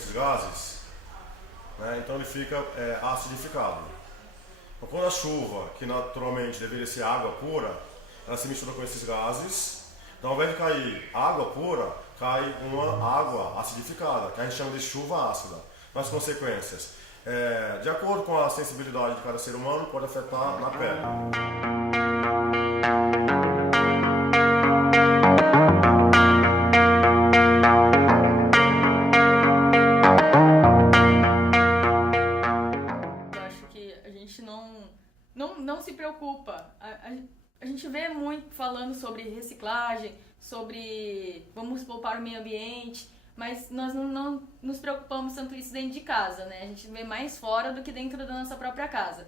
esses gases, né? Então ele fica acidificado. Então, quando a chuva, que naturalmente deveria ser água pura, ela se mistura com esses gases. Então, ao invés de cair água pura, cai uma água acidificada, que a gente chama de chuva ácida. As consequências, de acordo com a sensibilidade de cada ser humano, pode afetar na pele. Eu acho que a gente não se preocupa. A gente vê muito falando sobre reciclagem, sobre vamos poupar o meio ambiente, mas nós não nos preocupamos tanto isso dentro de casa, né? A gente vê mais fora do que dentro da nossa própria casa.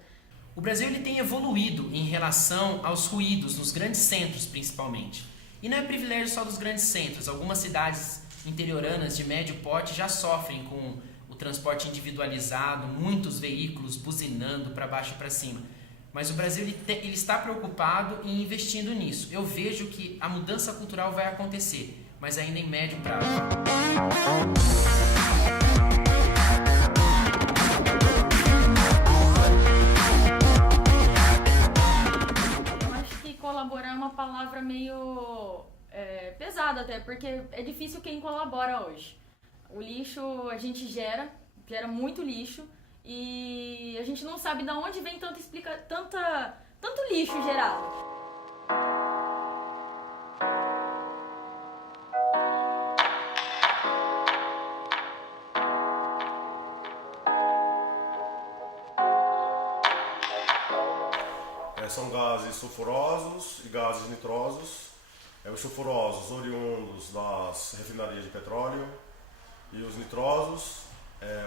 O Brasil ele tem evoluído em relação aos ruídos, nos grandes centros principalmente. E não é privilégio só dos grandes centros. Algumas cidades interioranas de médio porte já sofrem com o transporte individualizado, muitos veículos buzinando para baixo e para cima. Mas o Brasil ele está preocupado em investindo nisso. Eu vejo que a mudança cultural vai acontecer, mas ainda em médio prazo. Eu acho que colaborar é uma palavra meio pesada até, porque é difícil quem colabora hoje. O lixo a gente gera muito lixo, e a gente não sabe de onde vem tanto lixo gerado. São gases sulfurosos e gases nitrosos. Os sulfurosos oriundos das refinarias de petróleo e os nitrosos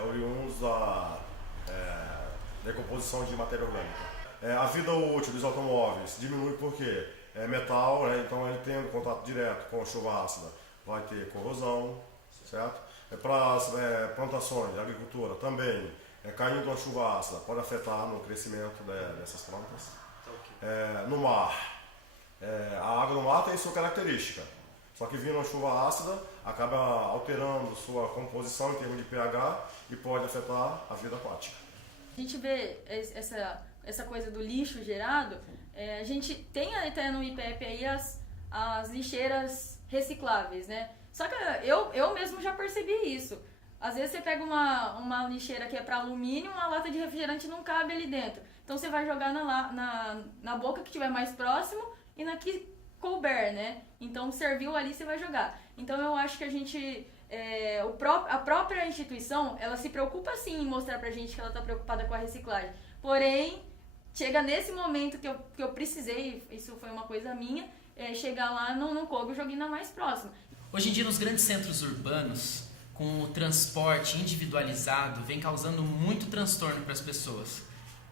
oriundos da decomposição de matéria orgânica. A vida útil dos automóveis diminui porque é metal, né? Então ele tendo contato direto com a chuva ácida vai ter corrosão, certo? Para as plantações de agricultura também, caindo uma chuva ácida pode afetar no crescimento dessas plantas. No mar, a água no mar tem sua característica, só que vindo uma chuva ácida acaba alterando sua composição em termos de pH e pode afetar a vida aquática. A gente vê essa coisa do lixo gerado, a gente tem até no IPEP aí as lixeiras recicláveis, né? Só que eu mesmo já percebi isso. Às vezes você pega uma lixeira que é para alumínio, uma lata de refrigerante não cabe ali dentro. Então você vai jogar na boca que estiver mais próximo e na que couber, né? Então serviu ali, você vai jogar. Então eu acho que a gente... a própria instituição, ela se preocupa sim em mostrar pra gente que ela tá preocupada com a reciclagem. Porém, chega nesse momento que eu precisei, isso foi uma coisa minha, chegar lá, não coube, eu joguei na mais próxima. Hoje em dia, nos grandes centros urbanos, com o transporte individualizado, vem causando muito transtorno para as pessoas.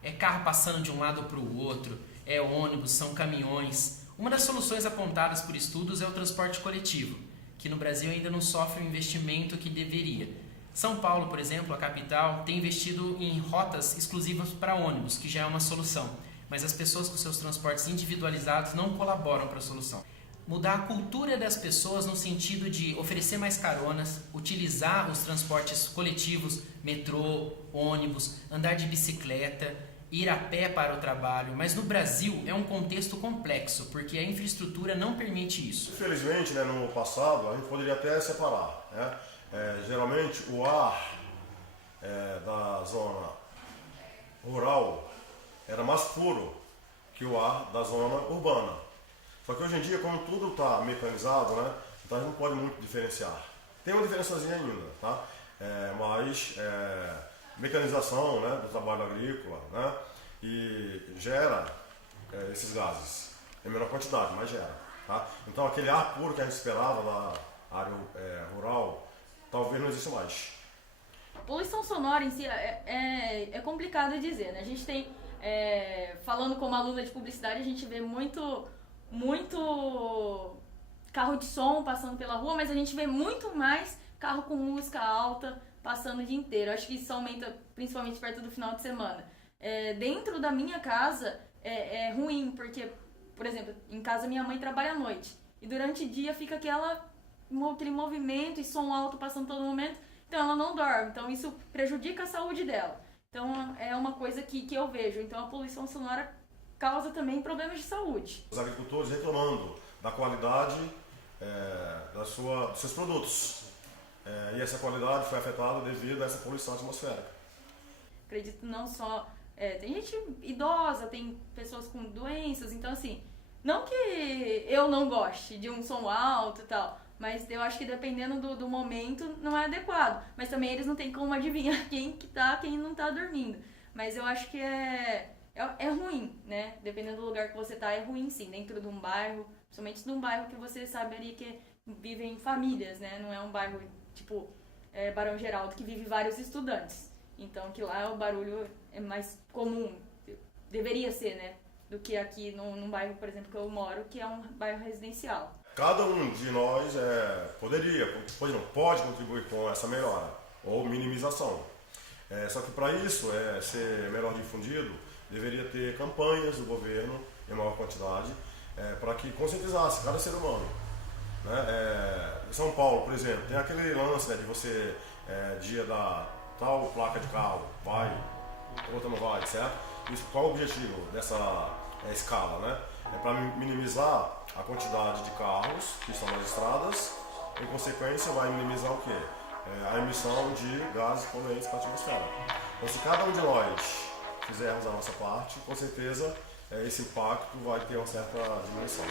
É carro passando de um lado para o outro, é ônibus, são caminhões. Uma das soluções apontadas por estudos é o transporte coletivo, que no Brasil ainda não sofre o investimento que deveria. São Paulo, por exemplo, a capital, tem investido em rotas exclusivas para ônibus, que já é uma solução, mas as pessoas com seus transportes individualizados não colaboram para a solução. Mudar a cultura das pessoas no sentido de oferecer mais caronas, utilizar os transportes coletivos, metrô, ônibus, andar de bicicleta, ir a pé para o trabalho, mas no Brasil é um contexto complexo, porque a infraestrutura não permite isso. Infelizmente, né, no passado, a gente poderia até separar, né? Geralmente o ar da zona rural era mais puro que o ar da zona urbana. Só que hoje em dia, como tudo está mecanizado, né, então a gente não pode muito diferenciar. Tem uma diferençazinha ainda, tá? Mas mecanização, né, do trabalho agrícola, né, e gera esses gases em menor quantidade, mas gera. Tá? Então aquele ar puro que a gente esperava na área rural, talvez não exista mais. Poluição sonora em si é complicado dizer, né? A gente tem, falando como aluna de publicidade, a gente vê muito carro de som passando pela rua, mas a gente vê muito mais carro com música alta passando o dia inteiro. Acho que isso aumenta principalmente perto do final de semana. Dentro da minha casa é ruim, porque, por exemplo, em casa minha mãe trabalha à noite e durante o dia fica aquele movimento e som alto passando todo momento, então ela não dorme, então isso prejudica a saúde dela. Então é uma coisa que eu vejo. Então a poluição sonora causa também problemas de saúde. Os agricultores reclamando da qualidade dos seus produtos. E essa qualidade foi afetada devido a essa poluição atmosférica. Acredito não só... tem gente idosa, tem pessoas com doenças, então assim, não que eu não goste de um som alto e tal, mas eu acho que dependendo do momento não é adequado. Mas também eles não têm como adivinhar quem não tá dormindo. Mas eu acho que é ruim, né? Dependendo do lugar que você tá, é ruim sim, dentro de um bairro, principalmente de um bairro que você sabe ali que vivem famílias, né? Não é um bairro tipo Barão Geraldo que vive vários estudantes. Então que lá o barulho é mais comum, deveria ser, né? Do que aqui num bairro, por exemplo, que eu moro, que é um bairro residencial. Cada um de nós pode contribuir com essa melhora ou minimização. Só que para isso ser melhor difundido, deveria ter campanhas do governo em maior quantidade para que conscientizasse cada ser humano. Né? Em São Paulo, por exemplo, tem aquele lance, né, de você, dia da tal placa de carro, vai, outra não vai, certo? Isso, qual é o objetivo dessa escala? Né? É para minimizar a quantidade de carros que estão nas estradas, em consequência vai minimizar o quê? A emissão de gases poluentes para a atmosfera. Então, se cada um de nós fizermos a nossa parte, com certeza esse impacto vai ter uma certa diminuição.